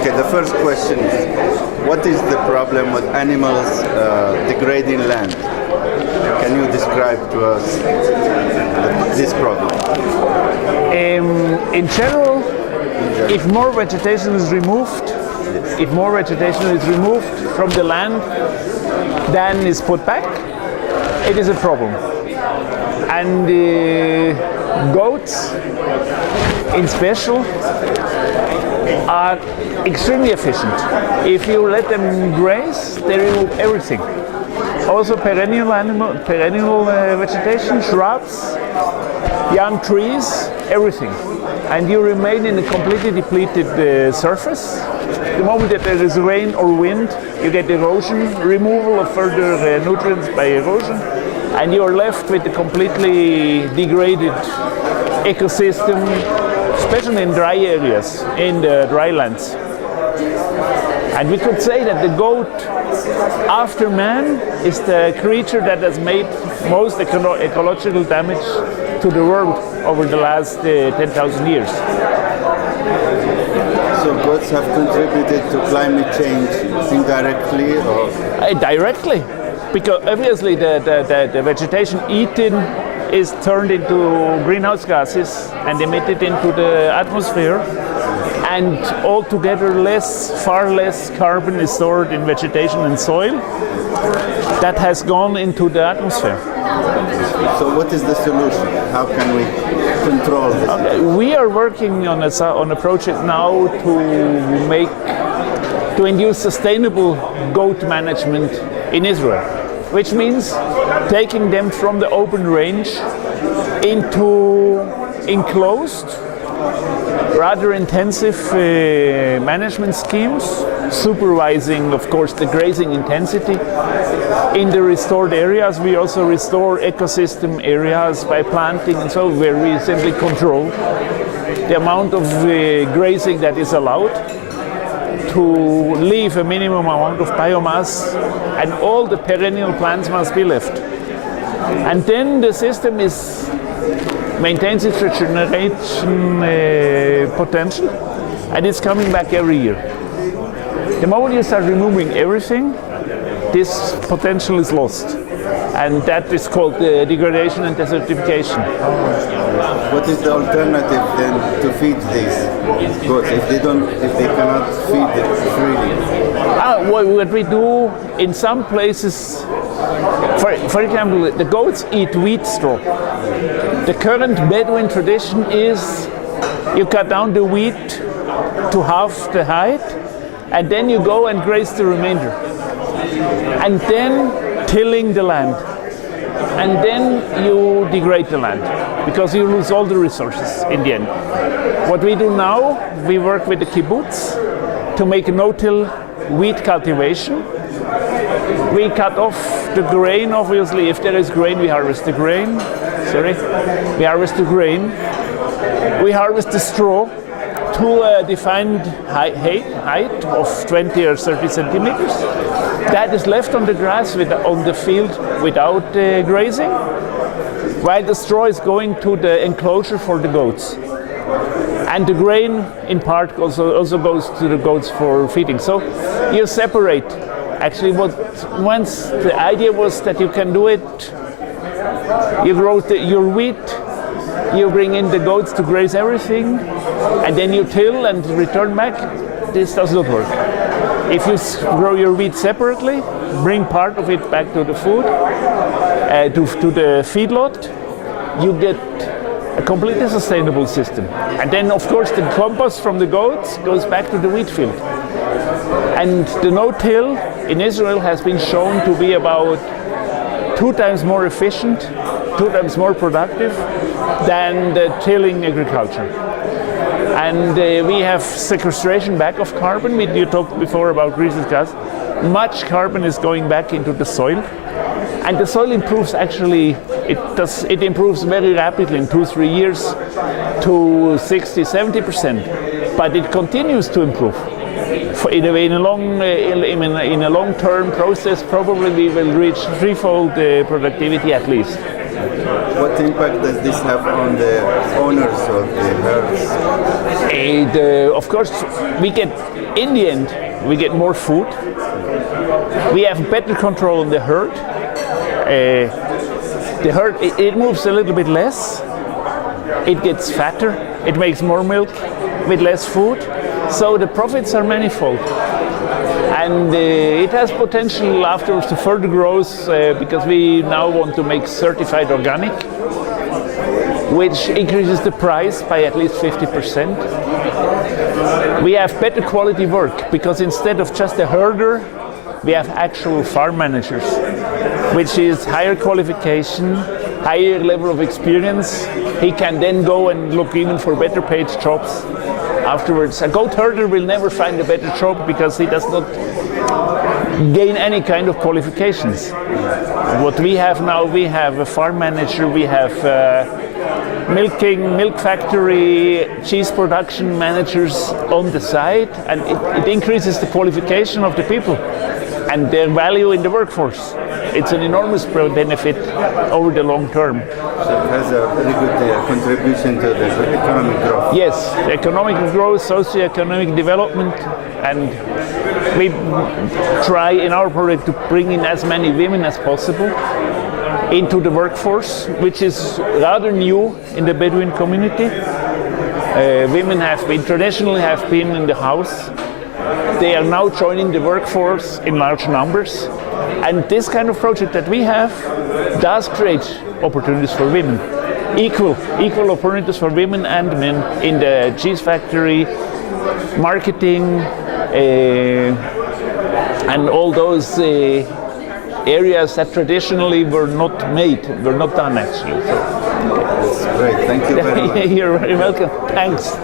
Okay, the first question is, what is the problem with animals degrading land? Can you describe to us this problem? In general, if more vegetation is removed, from the land than is put back, it is a problem. And the goats, in special, are extremely efficient. If you let them graze, they remove everything. Also perennial vegetation, shrubs, young trees, everything. And you remain in a completely depleted surface. The moment that there is rain or wind, you get erosion, removal of further nutrients by erosion, and you are left with a completely degraded ecosystem, especially in dry areas, in the dry lands. And we could say that the goat, after man, is the creature that has made most ecological damage to the world over the last 10,000 years. So goats have contributed to climate change indirectly or? Directly, because obviously the vegetation eaten is turned into greenhouse gases and emitted into the atmosphere, and altogether far less carbon is stored in vegetation and soil that has gone into the atmosphere. So what is the solution? How can we control this? Okay. We are working on a project now to induce sustainable goat management in Israel, which means taking them from the open range into enclosed, rather intensive management schemes, supervising, of course, the grazing intensity. In the restored areas, we also restore ecosystem areas by planting and so, where we simply control the amount of grazing that is allowed, to leave a minimum amount of biomass, and all the perennial plants must be left. And then the system maintains its regeneration potential, and it's coming back every year. The moment you start removing everything, this potential is lost, and that is called degradation and desertification. What is the alternative then to feed these goats if they cannot feed it freely? What we do in some places, for example, the goats eat wheat straw. The current Bedouin tradition is you cut down the wheat to half the height, and then you go and graze the remainder. And then tilling the land. And then you degrade the land, because you lose all the resources in the end. What we do now, we work with the kibbutz to make a no-till wheat cultivation. We cut off the grain, obviously. If there is grain, we harvest the grain. We harvest the grain. We harvest the straw to a defined height of 20 or 30 centimeters. That is left on the grass on the field without grazing, while the straw is going to the enclosure for the goats. And the grain, in part, also goes to the goats for feeding. So you separate. Actually, once the idea was that you can do it, you grow your wheat, you bring in the goats to graze everything, and then you till and return back. This does not work. If you grow your wheat separately, bring part of it back to the food, to the feedlot, you get a completely sustainable system. And then, of course, the compost from the goats goes back to the wheat field. And the no-till in Israel has been shown to be about 2 times more efficient, 2 times more productive than the tilling agriculture. And we have sequestration back of carbon. You talked before about greenhouse gas. Much carbon is going back into the soil. And the soil improves actually, it improves very rapidly in 2-3 years to 60-70%. But it continues to improve. In a long-term process, probably we will reach threefold productivity at least. What impact does this have on the owners of the herds? Of course, in the end, we get more food. We have better control on the herd. The herd, it moves a little bit less. It gets fatter. It makes more milk with less food. So the profits are manifold. And it has potential afterwards to further growth because we now want to make certified organic, which increases the price by at least 50%. We have better quality work because instead of just a herder, we have actual farm managers, which is higher qualification, higher level of experience. He can then go and look even for better paid jobs afterwards. A goat herder will never find a better job because he does not gain any kind of qualifications. What we have now, we have a farm manager, we have milk factory, cheese production managers on the side, and it increases the qualification of the people and their value in the workforce. It's an enormous benefit over the long term. So it has a very good contribution to the economic growth. Yes, economic growth, socio-economic development, and we try in our project to bring in as many women as possible into the workforce, which is rather new in the Bedouin community. Women traditionally have been in the house. They are now joining the workforce in large numbers. And this kind of project that we have does create opportunities for women. Equal opportunities for women and men in the cheese factory, marketing, and all those areas that traditionally were not done actually. So, That's great, thank you very much. You're very welcome, thanks.